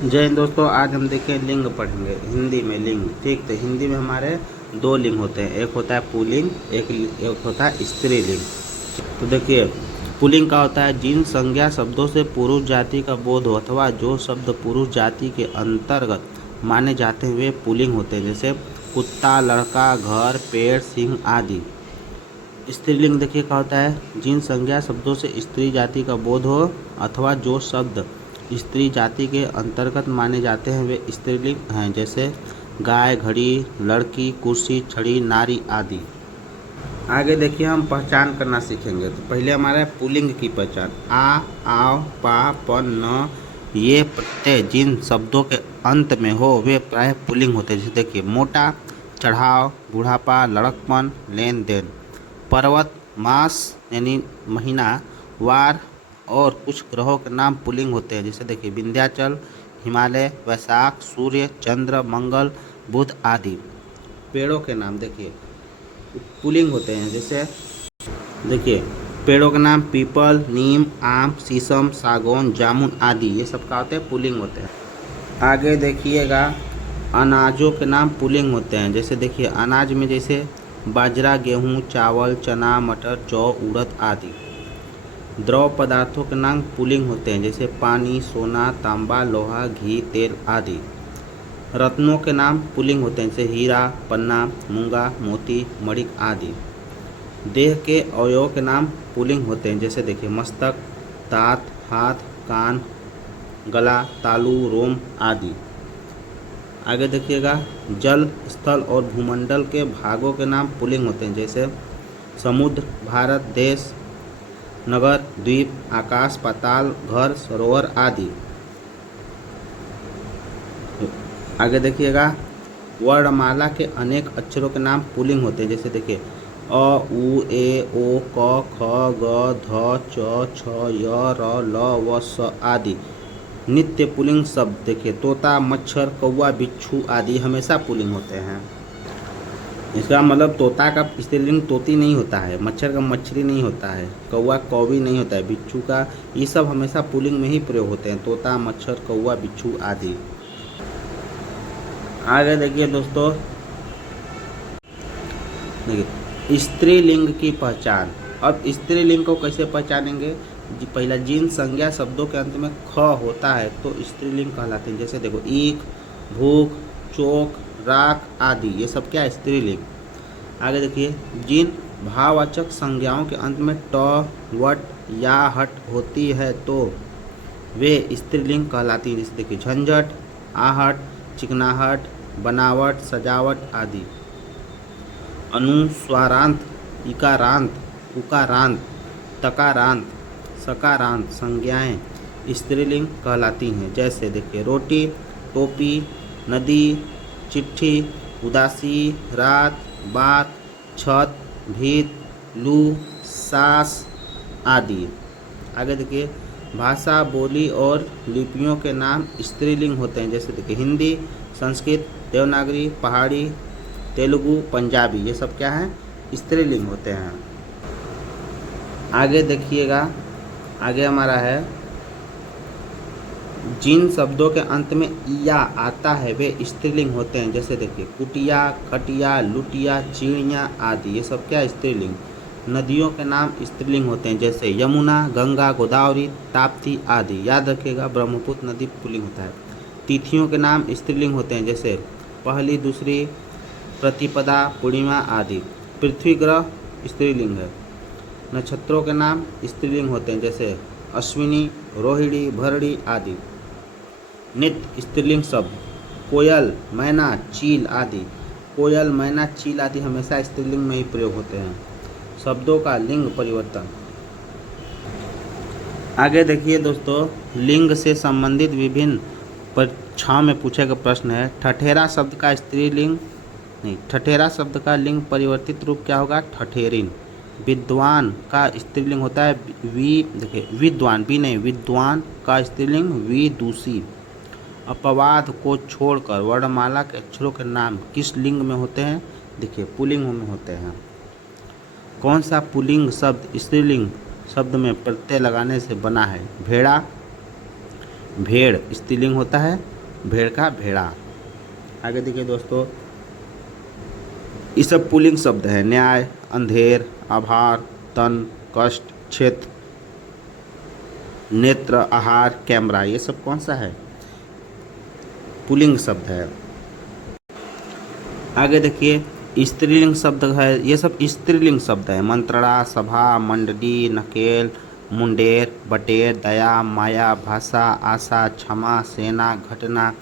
जय हिंद दोस्तों। आज हम देखें लिंग पढ़ेंगे हिंदी में लिंग। ठीक, तो हिंदी में हमारे दो लिंग होते हैं, एक होता है पुल्लिंग, एक होता है स्त्रीलिंग। तो देखिए, पुल्लिंग का होता है जिन संज्ञा शब्दों से पुरुष जाति का बोध हो अथवा जो शब्द पुरुष जाति के अंतर्गत माने जाते हैं वे पुल्लिंग होते हैं, जैसे कुत्ता, लड़का, घर, पेड़, सिंह आदि। स्त्रीलिंग देखिए क्या होता है, जिन संज्ञा शब्दों से स्त्री जाति का बोध हो अथवा जो शब्द स्त्री जाति के अंतर्गत माने जाते हैं वे स्त्रीलिंग हैं, जैसे गाय, घड़ी, लड़की, कुर्सी, छड़ी, नारी आदि। आगे देखिए हम पहचान करना सीखेंगे। तो पहले हमारा है पुल्लिंग की पहचान। आ, आव, पा, पन, न ये प्रत्यय जिन शब्दों के अंत में हो वे प्रायः पुल्लिंग होते हैं, जैसे देखिए मोटा, चढ़ाव, बुढ़ापा, लड़कपन, लेन देन। पर्वत, मास यानी महीना, वार और कुछ ग्रहों के नाम पुल्लिंग होते हैं, जैसे देखिए विंध्याचल, हिमालय, वैशाख, सूर्य, चंद्र, मंगल, बुध आदि। पेड़ों के नाम देखिए पुल्लिंग होते हैं, जैसे देखिए पेड़ों के नाम पीपल, नीम, आम, शीशम, सागौन, जामुन आदि, ये सब का होते हैं पुल्लिंग होते हैं। आगे देखिएगा अनाजों के नाम पुल्लिंग होते हैं, जैसे देखिए अनाज में जैसे बाजरा, गेहूँ, चावल, चना, मटर, जौ, उड़द आदि। द्रव पदार्थों के नाम पुल्लिंग होते हैं, जैसे पानी, सोना, तांबा, लोहा, घी, तेल आदि। रत्नों के नाम पुल्लिंग होते हैं, जैसे हीरा, पन्ना, मूंगा, मोती, मणिक आदि। देह के अवयवों के नाम पुल्लिंग होते हैं, जैसे देखिए मस्तक, दांत, हाथ, कान, गला, तालु, रोम आदि। आगे देखिएगा जल, स्थल और भूमंडल के भागों के नाम पुल्लिंग होते हैं, जैसे समुद्र, भारत देश, नगर, द्वीप, आकाश, पाताल, घर, सरोवर आदि। आगे देखिएगा वर्णमाला के अनेक अक्षरों के नाम पुल्लिंग होते हैं, जैसे देखिए अ, उ, ए, ओ, क, ख, ग, ध, च, छ, य, र, ल, व, स आदि। नित्य पुल्लिंग शब्द देखिए तोता, मच्छर, कौवा, बिच्छू आदि हमेशा पुल्लिंग होते हैं। इसका मतलब तोता का स्त्रीलिंग तोती नहीं होता है, मच्छर का मछली नहीं होता है, कौवा कौवी नहीं होता है, बिच्छू का, ये सब हमेशा पुल्लिंग में ही प्रयोग होते हैं, तोता, मच्छर, कौवा, बिच्छू आदि। आगे देखिए दोस्तों, देखिए स्त्रीलिंग की पहचान। अब स्त्रीलिंग को कैसे पहचानेंगे? पहला जिन संज्ञा शब्दों के अंत में ख होता है तो स्त्रीलिंग कहलाते हैं, जैसे देखो ईख, भूख, चोक, राख आदि, ये सब क्या है? स्त्रीलिंग। आगे देखिए जिन भाववाचक संज्ञाओं के अंत में ट, वट या हट होती है तो वे स्त्रीलिंग कहलाती हैं, जैसे देखिए झंझट, आहट, चिकनाहट, बनावट, सजावट आदि। अनुस्वारांत, इकारांत, उकारांत, तकारांत, सकारांत संज्ञाएं स्त्रीलिंग कहलाती हैं, जैसे देखिए रोटी, टोपी, नदी, चिट्ठी, उदासी, रात, बात, छत, भीत, लू, सास आदि। आगे देखिए भाषा, बोली और लिपियों के नाम स्त्रीलिंग होते हैं, जैसे देखिए हिंदी, संस्कृत, देवनागरी, पहाड़ी, तेलुगु, पंजाबी, ये सब क्या है? स्त्रीलिंग होते हैं। आगे देखिएगा, आगे हमारा है जिन शब्दों के अंत में या आता है वे स्त्रीलिंग होते हैं, जैसे देखिए कुटिया, खटिया, लुटिया, चिड़िया आदि, ये सब क्या है? स्त्रीलिंग। नदियों के नाम स्त्रीलिंग होते हैं, जैसे यमुना, गंगा, गोदावरी, ताप्ती आदि। याद रखिएगा ब्रह्मपुत्र नदी पुल्लिंग होता है। तिथियों के नाम स्त्रीलिंग होते हैं, जैसे पहली, दूसरी, प्रतिपदा, पूर्णिमा आदि। पृथ्वी ग्रह स्त्रीलिंग है। नक्षत्रों के नाम स्त्रीलिंग होते हैं, जैसे अश्विनी, रोहिणी, भरणी आदि। नित्य स्त्रीलिंग शब्द कोयल, मैना, चील आदि। कोयल, मैना, चील आदि हमेशा स्त्रीलिंग में ही प्रयोग होते हैं। शब्दों का लिंग परिवर्तन। आगे देखिए दोस्तों, लिंग से संबंधित विभिन्न परीक्षाओं में पूछे गए प्रश्न है। ठठेरा शब्द का स्त्रीलिंग नहीं, ठठेरा शब्द का लिंग परिवर्तित रूप क्या होगा? ठठेरिन। विद्वान का स्त्रीलिंग होता है देखिए विद्वान, भी नहीं, विद्वान का स्त्रीलिंग विदुषी। अपवाद को छोड़कर वर्णमाला के अक्षरों के नाम किस लिंग में होते हैं? देखिए पुल्लिंग में होते हैं। कौन सा पुल्लिंग शब्द स्त्रीलिंग शब्द में प्रत्यय लगाने से बना है? भेड़ा, भेड़ स्त्रीलिंग होता है, भेड़ का भेड़ा। आगे देखिए दोस्तों, ये सब पुल्लिंग शब्द है। न्याय, अंधेर, आभार, तन, कष्ट, क्षेत्र, नेत्र, आहार, कैमरा, ये सब कौन सा है? पुल्लिंग शब्द है। आगे देखिए स्त्रीलिंग शब्द है, ये सब स्त्रीलिंग शब्द है। मंत्रणा, सभा, मंडली, नकेल, मुंडेर, बटेर, दया, माया, भाषा, आशा, क्षमा, सेना, घटना,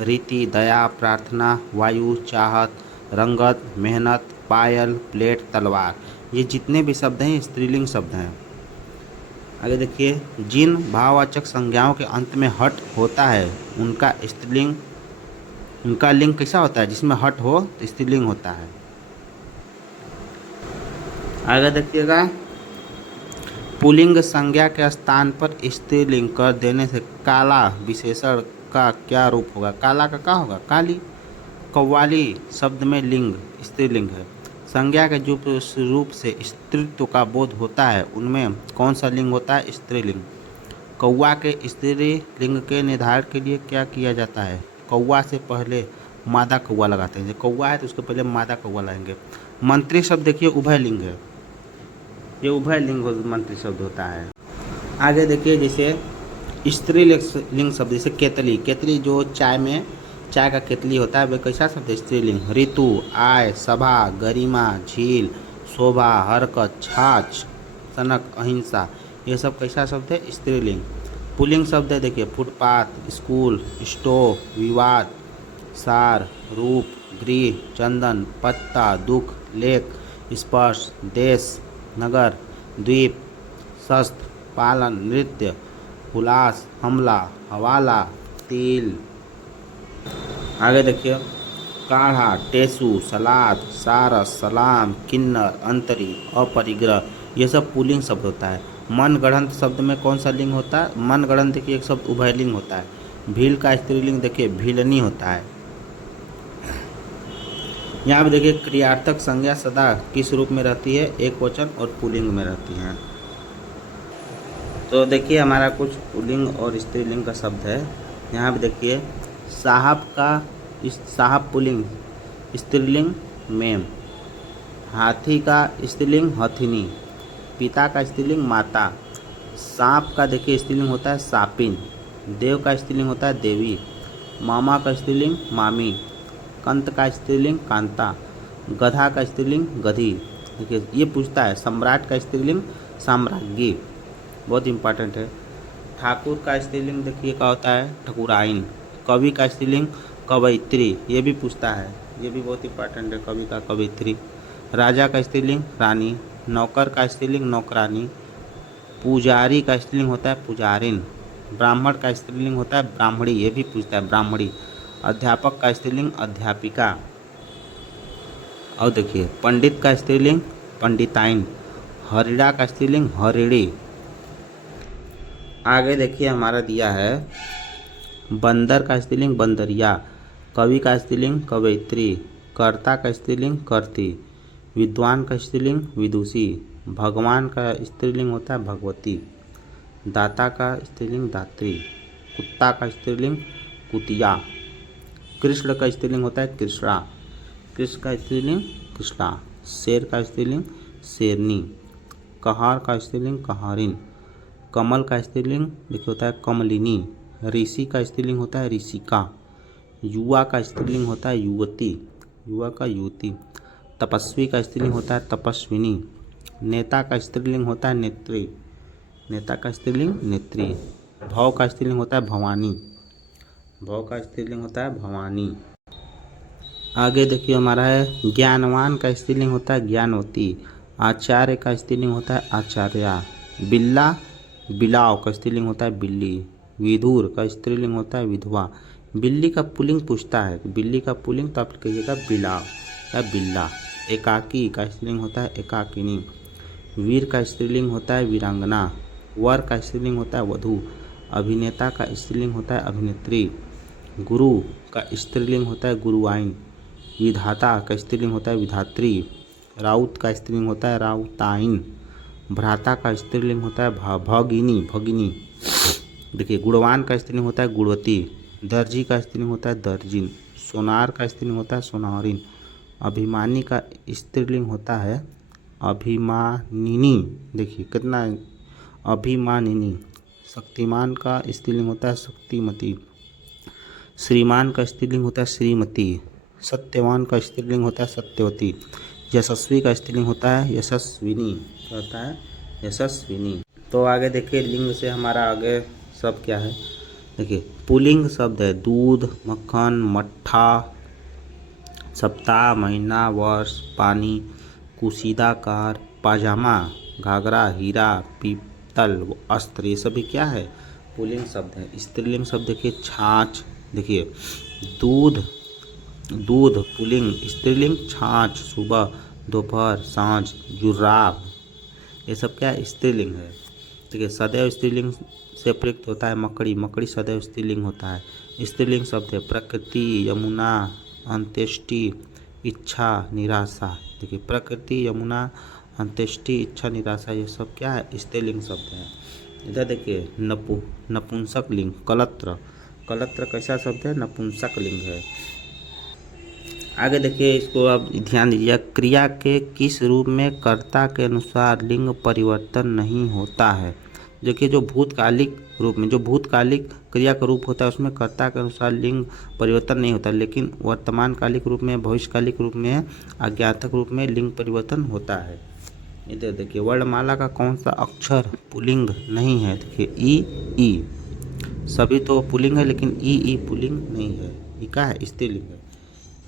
रीति, दया, प्रार्थना, वायु, चाहत, रंगत, मेहनत, पायल, प्लेट, तलवार, ये जितने भी शब्द हैं स्त्रीलिंग शब्द हैं। आगे देखिए, जिन भाववाचक संज्ञाओं के अंत में हट होता है उनका स्त्रीलिंग, उनका लिंग कैसा होता है? जिसमें हट हो तो स्त्रीलिंग होता है। आगे देखिएगा, पुल्लिंग संज्ञा के स्थान पर स्त्रीलिंग कर देने से काला विशेषण का क्या रूप होगा? काला का क्या होगा? काली। कव्वाली शब्द में लिंग स्त्रीलिंग है। संज्ञा के जो रूप से स्त्रीत्व का बोध होता है उनमें कौन सा लिंग होता है? स्त्रीलिंग। कौवा के स्त्रीलिंग के निर्धारण के लिए क्या किया जाता है? कौवा से पहले मादा कौवा लगाते हैं। जो कौवा है तो उसके पहले मादा कौवा लगाएंगे। मंत्री शब्द देखिए उभय लिंग है, ये उभय मंत्री शब्द होता है। आगे देखिए, जैसे स्त्रीलिंग शब्द जैसे केतली, केतली जो चाय में चाय का केतली होता है वह कैसा शब्द है? स्त्रीलिंग। ऋतु, आय, सभा, गरिमा, झील, शोभा, हरकत, छाछ, सनक, अहिंसा, ये सब कैसा शब्द है? स्त्रीलिंग। पुल्लिंग शब्द है देखिए फुटपाथ, स्कूल, स्टोव, विवाद, सार, रूप, गृह, चंदन, पत्ता, दुख, लेख, स्पर्श, देश, नगर, द्वीप, शस्त्र, पालन, नृत्य, उल्लास, हमला, हवाला, तिल। आगे देखिए, काढ़ा, टेसू, सलाद, सारस, सलाम, किन्नर, अंतरी, अपरिग्रह, ये सब पुल्लिंग शब्द होता है। मनगढ़ंत शब्द में कौन सा लिंग होता है? मनगढ़ंत देखिए एक शब्द उभयलिंग होता है। भील का स्त्रीलिंग देखिए भीलनी होता है। यहाँ पे देखिए क्रियार्थक संज्ञा सदा किस रूप में रहती है? एक वचन और पुल्लिंग में रहती हैं। तो देखिए हमारा कुछ पुल्लिंग और स्त्रीलिंग का शब्द है। यहाँ पे देखिए साहब का साहब पुल्लिंग स्त्रीलिंग मेम, हाथी का स्त्रीलिंग हथिनी, पिता का स्त्रीलिंग माता, सांप का देखिए स्त्रीलिंग होता है सापिन, देव का स्त्रीलिंग होता है देवी, मामा का स्त्रीलिंग मामी, कंत का स्त्रीलिंग कांता, गधा का स्त्रीलिंग गधी। देखिए ये पूछता है सम्राट का स्त्रीलिंग साम्राज्ञी, बहुत इंपॉर्टेंट है। ठाकुर का स्त्रीलिंग देखिए क्या होता है? ठकुराइन। कवि का स्त्रीलिंग कवयित्री, ये भी पूछता है, ये भी बहुत इंपॉर्टेंट है। कवि का कवयित्री। राजा का स्त्रीलिंग रानी, नौकर का स्त्रीलिंग नौकरानी, पुजारी का स्त्रीलिंग होता है पुजारिन, ब्राह्मण का स्त्रीलिंग होता है ब्राह्मणी, ये भी पूछता है ब्राह्मणी। अध्यापक का स्त्रीलिंग अध्यापिका। और देखिए पंडित का स्त्रीलिंग पंडिताइन, हरिड़ा का स्त्रीलिंग हरिणी। आगे देखिए हमारा दिया है बंदर का स्त्रीलिंग बंदरिया, कवि का स्त्रीलिंग कवयित्री, कर्ता का स्त्रीलिंग कर्ती, विद्वान का स्त्रीलिंग विदुषी, भगवान का स्त्रीलिंग होता है भगवती, दाता का स्त्रीलिंग दात्री, कुत्ता का स्त्रीलिंग कुतिया, कृष्ण का स्त्रीलिंग होता है कृष्णा, कृष्ण का स्त्रीलिंग कृष्णा, शेर का स्त्रीलिंग शेरनी, कहार का स्त्रीलिंग कहारिन, कमल का स्त्रीलिंग देखिए होता है कमलिनी, ऋषि का स्त्रीलिंग होता है ऋषिका, युवा का स्त्रीलिंग होता है युवती, युवा का युवती, तपस्वी का स्त्रीलिंग होता है तपस्विनी, नेता का स्त्रीलिंग होता है नेत्री, नेता का स्त्रीलिंग नेत्री, भव का स्त्रीलिंग होता है भवानी, भव का स्त्रीलिंग होता है भवानी। आगे देखिए हमारा है ज्ञानवान का स्त्रीलिंग होता है ज्ञानवती, आचार्य का स्त्रीलिंग होता है आचार्या, बिल्ला बिलाव का स्त्रीलिंग होता है बिल्ली, विधुर का स्त्रीलिंग होता है विधवा। बिल्ली का पुल्लिंग पूछता है, बिल्ली का पुल्लिंग तो आप कहिएगा बिलाव या बिल्ला। एकाकी का स्त्रीलिंग होता है एकाकिनी, वीर का स्त्रीलिंग होता है वीरांगना, वर का स्त्रीलिंग होता है वधू, अभिनेता का स्त्रीलिंग होता है अभिनेत्री, गुरु का स्त्रीलिंग होता है गुरुआइन, विधाता का स्त्रीलिंग होता है विधात्री, राउत का स्त्रीलिंग होता है राउताइन, भ्राता का स्त्रीलिंग होता है भगिनी भगिनी, देखिए गुणवान का स्त्रीलिंग होता है गुणवती, दर्जी का स्त्रीलिंग होता है दर्जिन, सोनार का स्त्रीलिंग होता है सोनारिन, अभिमानी का स्त्रीलिंग होता है अभिमानिनी। देखिए कितना अभिमानिनी। शक्तिमान का स्त्रीलिंग होता है शक्तिमती, श्रीमान का स्त्रीलिंग होता है श्रीमती, सत्यवान का स्त्रीलिंग होता है सत्यवती, यशस्वी का स्त्रीलिंग होता है यशस्विनी। क्या होता है? यशस्विनी। तो आगे देखिए लिंग से हमारा आगे सब क्या है। देखिए पुल्लिंग शब्द है दूध, मक्खन, मट्ठा, सप्ताह, महीना, वर्ष, पानी, कुशीदाकार, पाजामा, घाघरा, हीरा, पीतल, अस्त्र, ये सभी क्या है? पुल्लिंग शब्द है। स्त्रीलिंग शब्द देखिए छाछ, देखिए दूध, दूध पुल्लिंग, स्त्रीलिंग छाछ, सुबह, दोपहर, सांझ, जुर्राब, ये सब क्या है? स्त्रीलिंग है। देखिए सदैव स्त्रीलिंग से प्रयुक्त होता है मकड़ी, मकड़ी सदैव स्त्रीलिंग होता है। स्त्रीलिंग शब्द है प्रकृति, यमुना, अंत्येष्टि, इच्छा, निराशा। देखिए प्रकृति, यमुना, अंत्येष्टि, इच्छा, निराशा, ये सब क्या है? स्त्रीलिंग शब्द है। इधर देखिए नपुंसक लिंग कलत्र, कलत्र कैसा शब्द है? नपुंसक लिंग है। आगे देखिए इसको आप ध्यान दीजिए, क्रिया के किस रूप में कर्ता के अनुसार लिंग परिवर्तन नहीं होता है। देखिए जो भूतकालिक रूप में, जो भूतकालिक क्रिया का रूप होता है उसमें कर्ता के अनुसार लिंग परिवर्तन नहीं होता, लेकिन वर्तमान कालिक रूप में, भविष्यकालिक रूप में, आज्ञार्थक रूप में लिंग परिवर्तन होता है। इधर देखिए वर्णमाला का कौन सा अक्षर पुल्लिंग नहीं है? देखिए ई, सभी तो पुल्लिंग है लेकिन ई पुल्लिंग नहीं है। ई का है? स्त्रीलिंग है।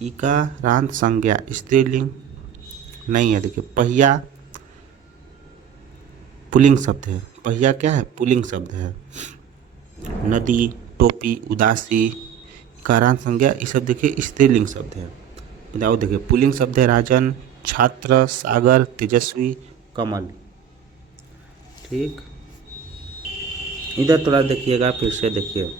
इकारांत संज्ञा स्त्रीलिंग नहीं है। देखिए पहिया पुल्लिंग शब्द है, पहिया क्या है? पुल्लिंग शब्द है। नदी, टोपी, उदासी, इकारांत संज्ञा, ये सब देखिए स्त्रीलिंग शब्द है। बताओ देखिए पुल्लिंग शब्द है राजन, छात्र, सागर, तेजस्वी, कमल। ठीक, इधर थोड़ा देखिएगा फिर से। देखिए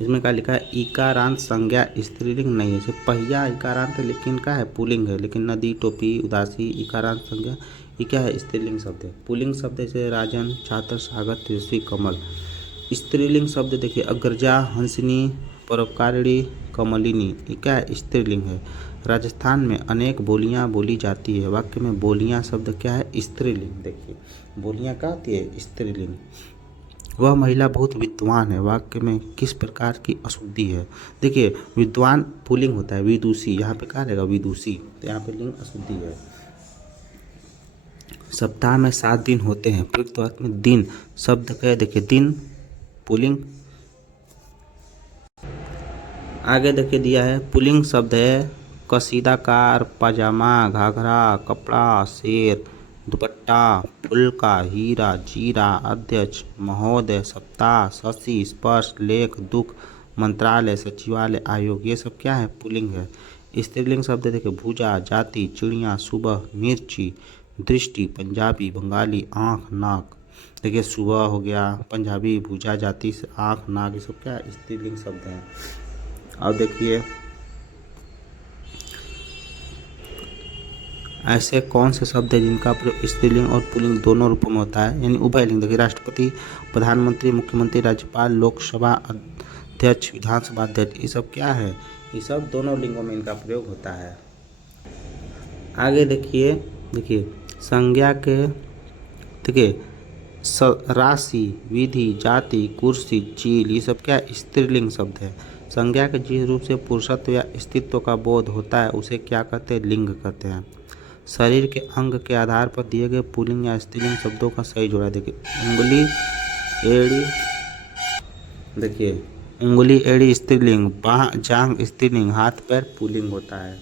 इसमें क्या लिखा है? इकारांत संज्ञा स्त्रीलिंग नहीं है। जैसे पहिया इकारांत है लेकिन क्या है? पुल्लिंग है। लेकिन नदी, टोपी, उदासी, इकारांत संज्ञा, ये क्या है? स्त्रीलिंग शब्द है। पुल्लिंग शब्द जैसे राजन, छात्र, सागर, तेजस्वी, कमल। स्त्रीलिंग शब्द देखिए अग्रजा, हंसिनी, परोपकारिणी, कमलिनी, ये क्या है? स्त्रीलिंग है। राजस्थान में अनेक बोलियां बोली जाती है। वाक्य में बोलियां शब्द क्या है? स्त्रीलिंग। देखिए बोलियां क्या होती है? स्त्रीलिंग। वह महिला बहुत विद्वान है। वाक्य में किस प्रकार की अशुद्धि है? देखिए विद्वान पुल्लिंग होता है, विदुषी, यहाँ पे क्या रहेगा? विदुषी, तो यहाँ पे लिंग अशुद्धि है। सप्ताह में 7 दिन होते हैं। प्रयुक्त वाक्य में दिन शब्द का देखिए दिन पुल्लिंग। आगे देखिए दिया है पुल्लिंग शब्द है कसीदाकार, पाजामा, घाघरा, कपड़ा, शेर, दुपट्टा, फुल्का, हीरा, जीरा, अध्यक्ष, महोदय, सप्ताह, शशि, स्पर्श, लेख, दुख, मंत्रालय, सचिवालय, आयोग, ये सब क्या है? पुल्लिंग है। स्त्रीलिंग शब्द देखिए भुजा, जाति, चिड़िया, सुबह, मिर्ची, दृष्टि, पंजाबी, बंगाली, आँख, नाक। देखिए सुबह हो गया, पंजाबी, भुजा, जाति, आँख, नाक, ये सब क्या है? स्त्रीलिंग शब्द हैं। अब देखिए ऐसे कौन से शब्द है जिनका प्रयोग स्त्रीलिंग और पुल्लिंग दोनों रूपों में होता है, यानी उभयलिंग। देखिए राष्ट्रपति, प्रधानमंत्री, मुख्यमंत्री, राज्यपाल, लोकसभा अध्यक्ष, विधानसभा अध्यक्ष, ये सब क्या है? ये सब दोनों लिंगों में इनका प्रयोग होता है। आगे देखिए, देखिए संज्ञा के देखिए राशि, विधि, जाति, कुर्सी, चील, ये सब क्या? स्त्रीलिंग शब्द है। संज्ञा के जिस रूप से पुरुषत्व या अस्तित्व का बोध होता है उसे क्या कहते हैं? लिंग कहते हैं। शरीर के अंग के आधार पर दिए गए पुल्लिंग या स्त्रीलिंग शब्दों का सही जोड़ा। देखिए उंगली, एड़ी, देखिए उंगली, एड़ी स्त्रीलिंग, बाह, जांघ स्त्रीलिंग, हाथ पैर पुल्लिंग होता है।